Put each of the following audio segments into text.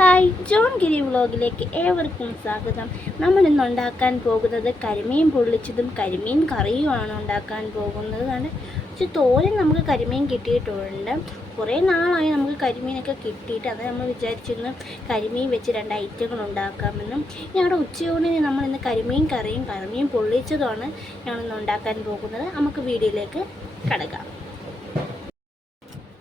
Hi John ഗിരി വ്ളോഗിലേക്ക് ഏവർക്കും സ്വാഗതം. നമ്മൾ ഇന്ന് ഉണ്ടാക്കാൻ പോകുന്നത് കരിമീൻ പൊള്ളിച്ചതും കരിമീൻ കറിയുമാണ് ഉണ്ടാക്കാൻ പോകുന്നത് കാരണം പക്ഷേ തോരൻ നമുക്ക് കരിമീൻ കിട്ടിയിട്ടുണ്ട്. കുറേ നാളായി നമുക്ക് കരിമീനൊക്കെ കിട്ടിയിട്ട് അത് നമ്മൾ വിചാരിച്ചിരുന്നു കരിമീൻ വെച്ച് രണ്ട് ഐറ്റങ്ങൾ ഉണ്ടാക്കാമെന്നും. ഞങ്ങളുടെ ഉച്ചയൂണിന് നമ്മൾ ഇന്ന് കരിമീൻ കറിയും കരിമീൻ പൊള്ളിച്ചതുമാണ് ഞങ്ങളിന്ന് ഉണ്ടാക്കാൻ പോകുന്നത്. നമുക്ക് വീഡിയോയിലേക്ക് കടക്കാം.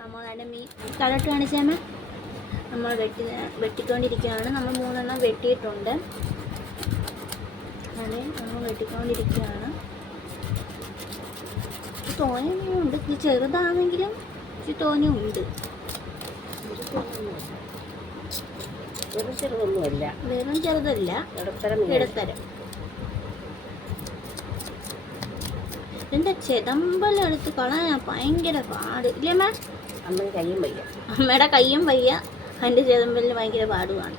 നമ്മൾ അതിന്റെ മീൻ. കടട്ട് കാണിച്ചാൽ നമ്മൾ വെട്ടി വെട്ടിക്കൊണ്ടിരിക്കുകയാണ്. നമ്മൾ മൂന്നെണ്ണം വെട്ടിയിട്ടുണ്ട്. അതെ നമ്മൾ വെട്ടിക്കൊണ്ടിരിക്കുകയാണ്. തോനെയും ഉണ്ട് ഇത് ചെറുതാണെങ്കിലും ഇച്ചിരി തോനെയും ഉണ്ട് ഒരു ചെറുതൊന്നുമല്ല. വെറും ചെറുതല്ല. ഇടത്തരം. ഇടത്തരം. ഇതിന്റെ ചെതമ്പലെടുത്ത് കളയാൻ ഭയങ്കര പാട്. ഇല്ലേ മാം? അമ്മയുടെ കയ്യും വയ്യ. അമ്മയുടെ കയ്യും വയ്യ. അതിന്റെ ചെതമ്പലിന് ഭയങ്കര പാടുമാണ്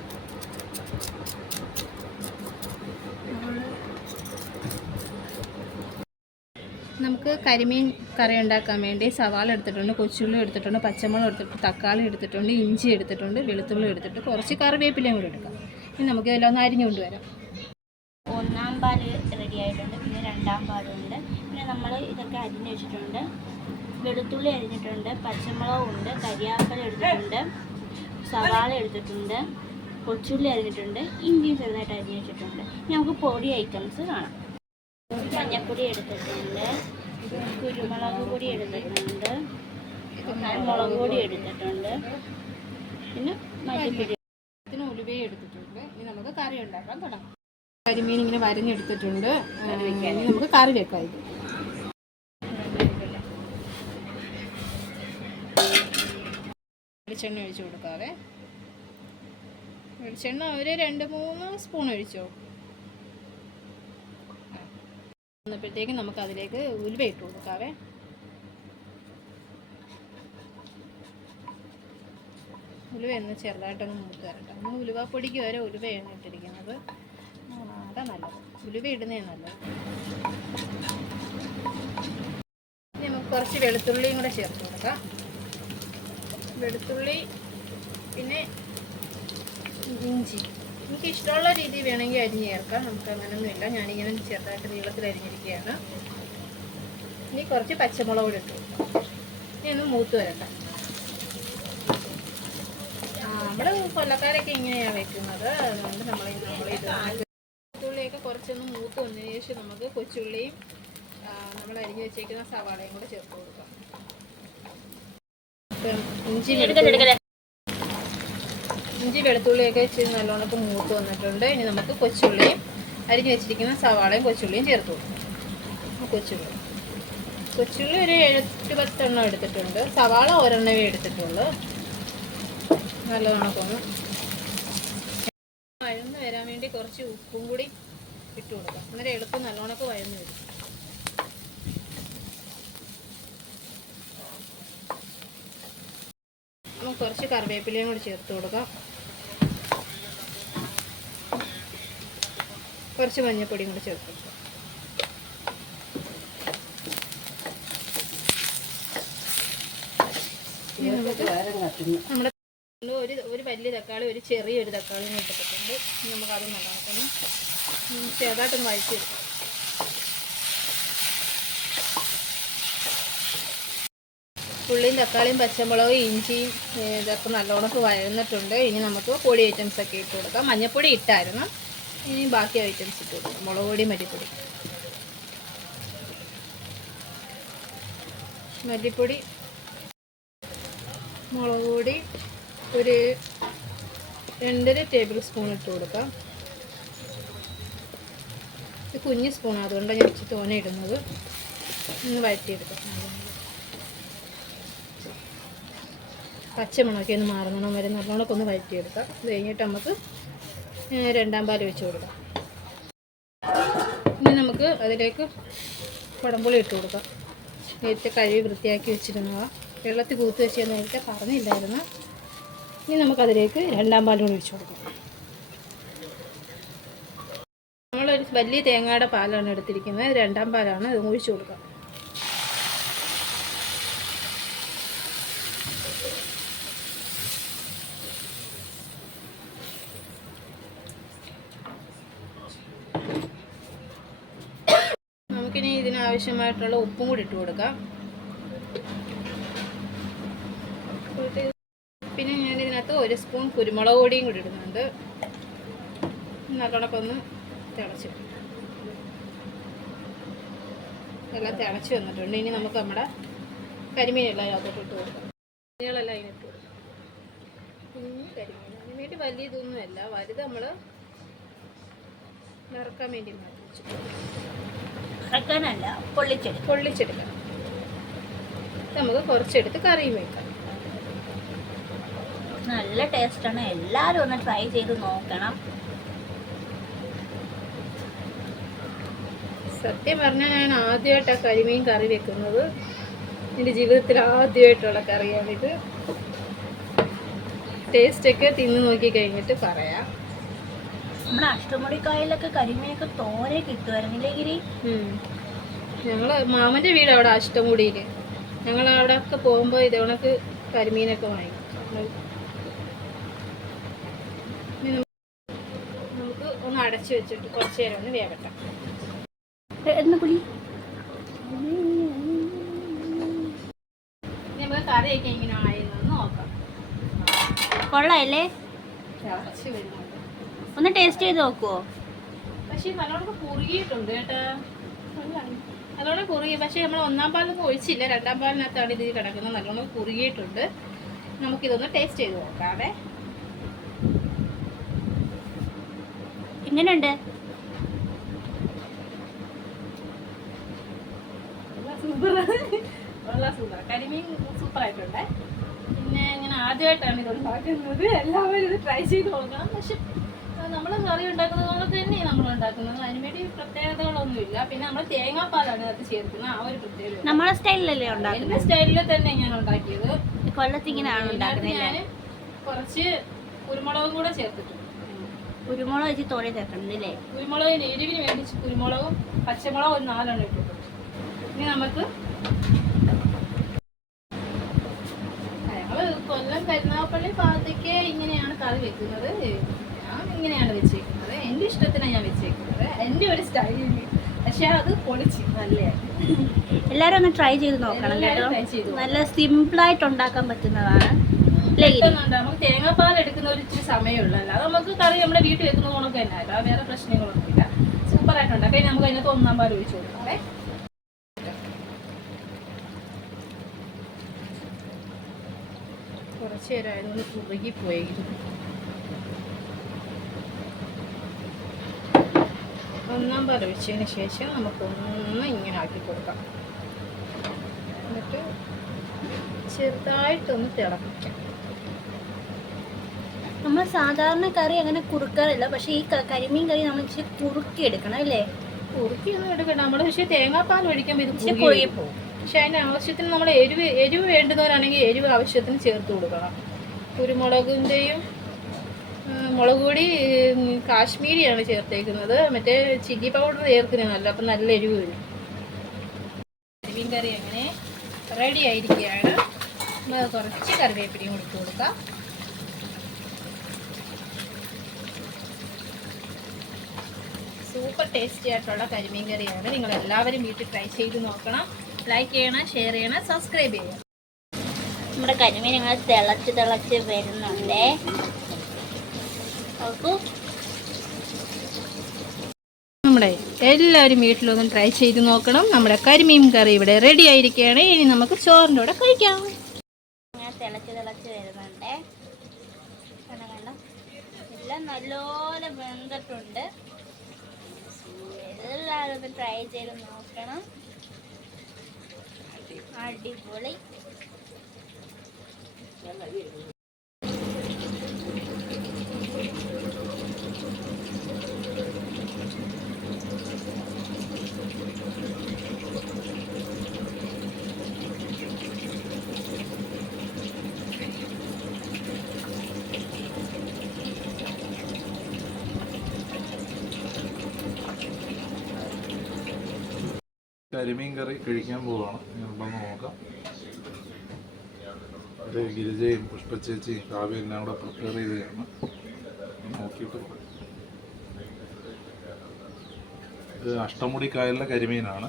നമുക്ക് കരിമീൻ കറി ഉണ്ടാക്കാൻ വേണ്ടി സവാള എടുത്തിട്ടുണ്ട് കൊച്ചുള്ളി എടുത്തിട്ടുണ്ട് പച്ചമുളക് എടുത്തിട്ട് തക്കാളി എടുത്തിട്ടുണ്ട് ഇഞ്ചി എടുത്തിട്ടുണ്ട് വെളുത്തുള്ളി എടുത്തിട്ട് കുറച്ച് കറിവേപ്പിലയും കൂടി എടുക്കാം. ഇനി നമുക്ക് എല്ലാം ഒന്ന് അരിഞ്ഞു കൊണ്ടുവരാം ഒന്നാം പാൽ റെഡി ആയിട്ടുണ്ട് പിന്നെ രണ്ടാം പാലുണ്ട്. പിന്നെ നമ്മൾ ഇതൊക്കെ അരിഞ്ഞ് വെച്ചിട്ടുണ്ട്. വെളുത്തുള്ളി അരിഞ്ഞിട്ടുണ്ട് പച്ചമുളകുണ്ട് കരിയാപ്പല എടുത്തിട്ടുണ്ട്. സവാള എടുത്തിട്ടുണ്ട് കൊച്ചുള്ളി അരിഞ്ഞിട്ടുണ്ട് ഇഞ്ചിയും ചെറുതായിട്ട് അരിഞ്ഞ് വെച്ചിട്ടുണ്ട്. ഇനി നമുക്ക് പൊടി ഐറ്റംസ് കാണാം. മഞ്ഞപ്പൊടി എടുത്തിട്ടുണ്ട് കുരുമുളക് പൊടി എടുത്തിട്ടുണ്ട് മുളക് പൊടി എടുത്തിട്ടുണ്ട് പിന്നെ മല്ലിപ്പൊടി. ഉലുവയും എടുത്തിട്ടുണ്ട്. ഇനി നമുക്ക് കറി ഉണ്ടാക്കാൻ തുടങ്ങാം. കരിമീൻ ഇങ്ങനെ വരഞ്ഞെടുത്തിട്ടുണ്ട്. ഇനി നമുക്ക് കറി വെക്കാം ഇത്. വെളിച്ചെണ്ണ ഒഴിച്ചു കൊടുക്കാവേ. വെളിച്ചെണ്ണ ഒരു രണ്ട് മൂന്ന് സ്പൂൺ ഒഴിച്ചോ വന്നപ്പോഴത്തേക്ക് നമുക്ക് അതിലേക്ക് ഉലുവ ഇട്ട് കൊടുക്കാവേ. ഉലുവ ഒന്ന് ചെറുതായിട്ടൊന്ന് മൂത്ത് തരട്ടെ നമ്മൾ ഉലുവപ്പൊടിക്ക് വരെ ഉലുവയാണ് ഇട്ടിരിക്കുന്നത്. അതാ നല്ലത്. ഉലുവ ഇടുന്നേ നല്ലത്. നമുക്ക് കുറച്ച് വെളുത്തുള്ളിയും കൂടെ ചേർത്ത് കൊടുക്കാം. വെളുത്തുള്ളി പിന്നെ ഇഞ്ചി. എനിക്ക് ഇഷ്ടമുള്ള രീതി വേണമെങ്കിൽ അരിഞ്ഞ് ചേർക്കാം. നമുക്ക് അങ്ങനെയൊന്നുമില്ല ഞാനിങ്ങനെ ചെറുതായിട്ട് നീളത്തിൽ അരിഞ്ഞിരിക്കുകയാണ്. ഇനി കുറച്ച് പച്ചമുളക് കൂടെ ഇട്ടു. ഇനി ഒന്ന് മൂത്ത് വരട്ടെ. നമ്മുടെ കൊല്ലക്കാരൊക്കെ ഇങ്ങനെയാണ് വെക്കുന്നത്. അതുകൊണ്ട് നമ്മൾ ഇത് കൊച്ചുള്ളിയൊക്കെ കുറച്ചൊന്ന് മൂത്ത് വന്നതിന് ശേഷം നമുക്ക് കൊച്ചുള്ളിയും നമ്മൾ അരിഞ്ഞ് വെച്ചേക്കുന്ന സവാളയും കൂടെ ചേർത്ത് കൊടുക്കാം. ഇഞ്ചി ഇഞ്ചി വെളുത്തുള്ളിയൊക്കെ ഇച്ചിരി നല്ലോണം ഇപ്പം മൂത്ത് വന്നിട്ടുണ്ട്. ഇനി നമുക്ക് കൊച്ചുള്ളിയും അരിഞ്ഞ് വെച്ചിരിക്കുന്ന സവാളയും കൊച്ചുള്ളിയും ചേർത്ത് കൊടുക്കും. കൊച്ചുള്ളി. കൊച്ചുള്ളി ഒരു എഴുപത്തി പത്തെണ്ണം എടുത്തിട്ടുണ്ട്. സവാള ഒരെണ്ണവേ എടുത്തിട്ടുള്ളൂ. നല്ല കണക്കൊന്ന് വഴന്ന് വരാൻ വേണ്ടി കുറച്ച് ഉപ്പും കൂടി ഇട്ട് കൊടുക്കാം. അന്നേരം എളുപ്പം നല്ലോണമൊക്കെ വഴന്ന് വരും നമുക്ക് കുറച്ച് കറിവേപ്പിലയും കൂടി ചേർത്ത് കൊടുക്കാം. കുറച്ച് മഞ്ഞൾപ്പൊടിയും കൂടി ചേർത്ത് കൊടുക്കാം. നമ്മുടെ ഒരു ഒരു വലിയ തക്കാളി ഒരു ചെറിയൊരു തക്കാളി ഇട്ടിട്ടുണ്ട്. നമുക്കത് നമുക്ക് അത് നല്ലതാണ് ചെറുതായിട്ടൊന്ന് വഴിച്ചെടുക്കാം ഉള്ളിയും തക്കാളിയും പച്ചമുളകും ഇഞ്ചിയും ഇതൊക്കെ നല്ലോണം വഴന്നിട്ടുണ്ട്. ഇനി നമുക്ക് പൊടി ഐറ്റംസ് ഒക്കെ ഇട്ട് കൊടുക്കാം. മഞ്ഞൾപ്പൊടി ഇട്ടായിരുന്നു. ഇനി ബാക്കി ഐറ്റംസ് ഇട്ട് കൊടുക്കാം. മുളക് പൊടി മല്ലിപ്പൊടി. മല്ലിപ്പൊടി മുളക് പൊടി ഒരു രണ്ടര ടേബിൾ സ്പൂൺ ഇട്ട് കൊടുക്കാം. ഇത് കുഞ്ഞ് സ്പൂൺ അതുകൊണ്ടാണ് ഞാൻ ഇച്ചിരി തോനെ ഇടുന്നത്. ഒന്ന് വഴറ്റിയെടുക്കാം. പച്ചമുളകൊക്കെ ഒന്ന് മാറുന്നോണം വരെ നല്ലോണമൊക്കെ ഒന്ന് വഴറ്റിയെടുക്കാം. അത് കഴിഞ്ഞിട്ട് നമുക്ക് രണ്ടാം പാൽ വെച്ച് കൊടുക്കാം. ഇനി നമുക്ക് അതിലേക്ക് കുടംപുളി ഇട്ട് കൊടുക്കാം. നേരത്തെ കഴുകി വൃത്തിയാക്കി വെച്ചിരുന്നതാ. വെള്ളത്തിൽ കൂത്ത് വെച്ച് നേരത്തെ പറഞ്ഞില്ലായിരുന്നു. ഇനി നമുക്കതിലേക്ക് രണ്ടാം പാലും കൂടി ഒഴിച്ചു കൊടുക്കാം. നമ്മളൊരു വലിയ തേങ്ങയുടെ പാലാണ് എടുത്തിരിക്കുന്നത്. രണ്ടാം പാലാണ് ഇത് ഒഴിച്ചു കൊടുക്കാം. നമുക്കിനി ഇതിനാവശ്യമായിട്ടുള്ള ഉപ്പും കൂടി ഇട്ട് കൊടുക്കാം. പിന്നെ ഞാൻ ഇതിനകത്ത് ഒരു സ്പൂൺ കുരുമുളക് പൊടിയും കൂടി ഇടുന്നുണ്ട്. നല്ലോണം ഒന്ന് തിളച്ച് എല്ലാം തിളച്ച് വന്നിട്ടുണ്ട്. ഇനി നമുക്ക് നമ്മുടെ കരിമീനെല്ലാം അതിനകത്തോട്ട് ഇട്ട് കൊടുക്കാം. കരിമീനുകളെല്ലാം കൊടുക്കാം. കുഞ്ഞു കരിമീൻ അതിന് വലിയ ഇതൊന്നുമല്ല. വലുത് നമ്മൾ നിറക്കാൻ വേണ്ടി മാറ്റി വെച്ചു ഇറക്കാനല്ല പൊള്ളിച്ചെടുക്കും പൊള്ളിച്ചെടുക്കണം. നമുക്ക് കുറച്ചെടുത്ത് കറിയും വെക്കാം. നല്ല ടേസ്റ്റാണ്. എല്ലാവരും ഒന്ന് ട്രൈ ചെയ്ത് നോക്കണം. സത്യം പറഞ്ഞാൽ ഞാൻ ആദ്യമായിട്ടാണ് കരിമീൻ കറി വെക്കുന്നത്. എന്റെ ജീവിതത്തിൽ ആദ്യമായിട്ടുള്ള കറിയാണിത്. ടേസ്റ്റൊക്കെ തിന്ന് നോക്കി കഴിഞ്ഞിട്ട് പറയാം. നമ്മുടെ അഷ്ടമുടിക്കായലൊക്കെ കരിമീനൊക്കെ തോനെ കിട്ടുമായിരുന്നില്ലേ ഗിരി? ഞങ്ങൾ മാമന്റെ വീട് അവിടെ അഷ്ടമുടിയിൽ. ഞങ്ങൾ അവിടെ ഒക്കെ പോകുമ്പോ ഇതേണക്ക് കരിമീനൊക്കെ വാങ്ങി നമുക്ക് ഒന്ന് അടച്ചു വെച്ചിട്ട് കുറച്ച് നേരം ഒന്ന് വേവട്ടെ. എന്ന് കുളി നമുക്ക് കറിയൊക്കെ ഇങ്ങനെ ആയെന്ന് നോക്കാം. കൊള്ളാല്ലേ അടച്ചു വരുന്നുണ്ട് ഒന്ന് ടേസ്റ്റ് ചെയ്ത് നോക്കുവോ? പക്ഷേ നല്ലോണം കുറുകിയിട്ടുണ്ട് കേട്ടോ. നല്ലോണം കുറുകി. പക്ഷേ നമ്മൾ ഒന്നാം പാലൊന്നും ഒഴിച്ചില്ല. രണ്ടാം പാലിനകത്താണ് ഇത് കിടക്കുന്നത്. നല്ലോണം കുറുകിയിട്ടുണ്ട്. നമുക്കിതൊന്ന് ടേസ്റ്റ് ചെയ്ത് നോക്കാവേ. എങ്ങനെയുണ്ട് സൂപ്പർ കരിമീൻ സൂപ്പർ ആയിട്ടുണ്ട്. പിന്നെ ഇങ്ങനെ ആദ്യമായിട്ടാണ് ഇത് ഉണ്ടാക്കുന്നത്. എല്ലാവരും ഇത് ട്രൈ ചെയ്ത് നോക്കണം. പക്ഷെ നമ്മൾ കറി ഉണ്ടാക്കുന്നത് പോലെ തന്നെ നമ്മൾ ഉണ്ടാക്കുന്നത്. അതിനുവേണ്ടി പ്രത്യേകതകളൊന്നുമില്ല. പിന്നെ നമ്മൾ തേങ്ങാപ്പാലാണ് അത് ചേർക്കുന്നത് ആ ഒരു പ്രത്യേകത. നമ്മളെ സ്റ്റൈലിലല്ലേ ഉണ്ടാക്കുന്നത്? എന്റെ സ്റ്റൈലിൽ തന്നെ ഞാൻ ഉണ്ടാക്കിയത്. കൊല്ലത്തിങ്ങനെയാണ് ഉണ്ടാക്കുന്നത് ഞാൻ കുറച്ച് കുരുമുളകും കൂടെ ചേർത്തിട്ടുണ്ട് കുരുമുളക് വെച്ച് തോനെ ചേർക്കണം അല്ലേ? കുരുമുളകിന് എരിവിന് വേണ്ടി കുരുമുളകും പച്ചമുളകും ഒരു നാലെണ്ണം ഇട്ടിട്ടുണ്ട് ഇനി നമുക്ക് കൊല്ലം കരുനാഗപ്പള്ളി ഭാഗത്തേക്ക് ഇങ്ങനെയാണ് കറി വെക്കുന്നത്. ഇങ്ങനെയാണ് വെച്ചേക്കുന്നത്. എന്റെ ഇഷ്ടത്തിനാണ് ഞാൻ വെച്ചേക്കുന്നത്. എന്റെ ഒരു സ്റ്റൈലിൽ പക്ഷെ അത് പൊളിച്ച് നല്ലതാണ് എല്ലാവരും ഒന്ന് ട്രൈ ചെയ്ത് നോക്കണം കേട്ടോ. നല്ല സിമ്പിളായിട്ട് ഉണ്ടാക്കാൻ പറ്റുന്നതാണ്. നമുക്ക് തേങ്ങാപ്പാൽ എടുക്കുന്ന ഒരു ഇച്ചിരി സമയമുള്ളൂ. അത് നമുക്ക് കറി നമ്മുടെ വീട്ടിൽ വെക്കുന്ന കണക്ക് തന്നെ അല്ല വേറെ പ്രശ്നങ്ങളൊന്നുമില്ല. സൂപ്പറായിട്ട് ഉണ്ടാക്കാം നമുക്ക് അതിനകത്ത് ഒന്നാം പാൽ ഒഴിച്ചു കൊടുക്കാവേ കുറച്ച് നേരം ആയതുകൊണ്ട് ഒന്നാം പാൽ ഒഴിച്ചതിന് ശേഷം നമുക്കൊന്ന് ഇങ്ങനെ ആക്കി കൊടുക്കാം. എന്നിട്ട് ചെറുതായിട്ടൊന്ന് തിളപ്പിക്കാം. നമ്മൾ സാധാരണ കറി അങ്ങനെ കുറുക്കാറില്ല. പക്ഷേ ഈ കരിമീൻ കറി നമ്മൾ ഇച്ചിരി കുറുക്കി എടുക്കണം അല്ലേ? കുറുക്കിയൊന്നും എടുക്കണം നമ്മൾ പക്ഷേ തേങ്ങാപ്പാൽ ഒഴിക്കുമ്പോൾ ഇത് ഇച്ചിരി വരും. പോകും. പക്ഷേ അതിന് ആവശ്യത്തിന് നമ്മൾ എരിവ് എരിവ് വേണ്ടുന്നവരാണെങ്കിൽ എരിവ് ആവശ്യത്തിന് ചേർത്ത് കൊടുക്കണം. കുരുമുളകിന്റെയും മുളക് പൊടി കാശ്മീരിയാണ് ചേർത്തേക്കുന്നത്. മറ്റേ ചില്ലി പൗഡർ ചേർക്കുന്നതല്ല അപ്പം നല്ല എരിവ് വരും. കരിമീൻ കറി അങ്ങനെ റെഡി ആയിരിക്കുകയാണ്. നമ്മൾ കുറച്ച് കറിവേപ്പിലയും കൊടുത്തു കൊടുക്കാം. സൂപ്പർ ടേസ്റ്റി ആയിട്ടുള്ള കരിമീൻ കറിയാണ് നിങ്ങൾ എല്ലാവരും വീട്ടിൽ ട്രൈ ചെയ്ത് നോക്കണം. ലൈക്ക് ചെയ്യണം ഷെയർ ചെയ്യണം സബ്സ്ക്രൈബ് ചെയ്യണം. നമ്മുടെ കരിമീൻ ഇങ്ങനെ തിളച്ച് തിളച്ച് വരുന്നുണ്ടേ. നമ്മുടെ എല്ലാവരും വീട്ടിലൊന്നും ട്രൈ ചെയ്ത് നോക്കണം. നമ്മുടെ കരിമീൻ കറി ഇവിടെ റെഡി ആയിരിക്കുകയാണ്. ഇനി നമുക്ക് ചോറിന്റെ കൂടെ കഴിക്കാം. തിളച്ച് തിളച്ച് വരുന്നുണ്ടേ. കണ്ടോ എല്ലാം നല്ലപോലെ വെന്തിട്ടുണ്ട്. എല്ലാവരും ഒന്ന് ട്രൈ ചെയ്ത് നോക്കണം. അടിപൊളി. കരിമീൻ കറി കഴിക്കാൻ പോവാണ്. ഞങ്ങളൊന്ന് നോക്കാം. അത് ഗിരിജയും പുഷ്പച്ചേച്ചിയും കാവ്യം എല്ലാം കൂടെ പ്രിപ്പയർ ചെയ്തതാണ്. നോക്കിയിട്ട് ഇത് അഷ്ടമുടി കായലിലെ കരിമീനാണ്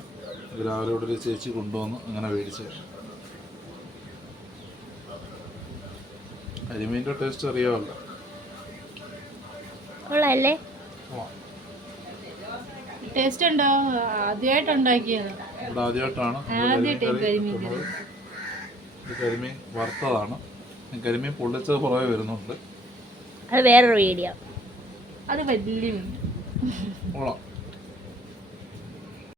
രാവിലെ ഇവിടെ ഒരു ചേച്ചി കൊണ്ടുവന്ന്. അങ്ങനെ മേടിച്ച് കരിമീന്റെ ടേസ്റ്റ് അറിയാമല്ലോ. കൊള്ളാല്ലേ ടേസ്റ്റ് ഉണ്ടോ? ആദ്യമായിട്ട് ഉണ്ടാക്കിയത്. ഇവിടെ ആദ്യമായിട്ടാണ് കരിമീൻ. വറുത്തതാണ്. കരിമീൻ പൊള്ളിച്ചത് പുറമെ വരുന്നുണ്ട്. അത് വേറൊരു വീഡിയോ അത് വലിയ മീൻ. കൊള്ളാം.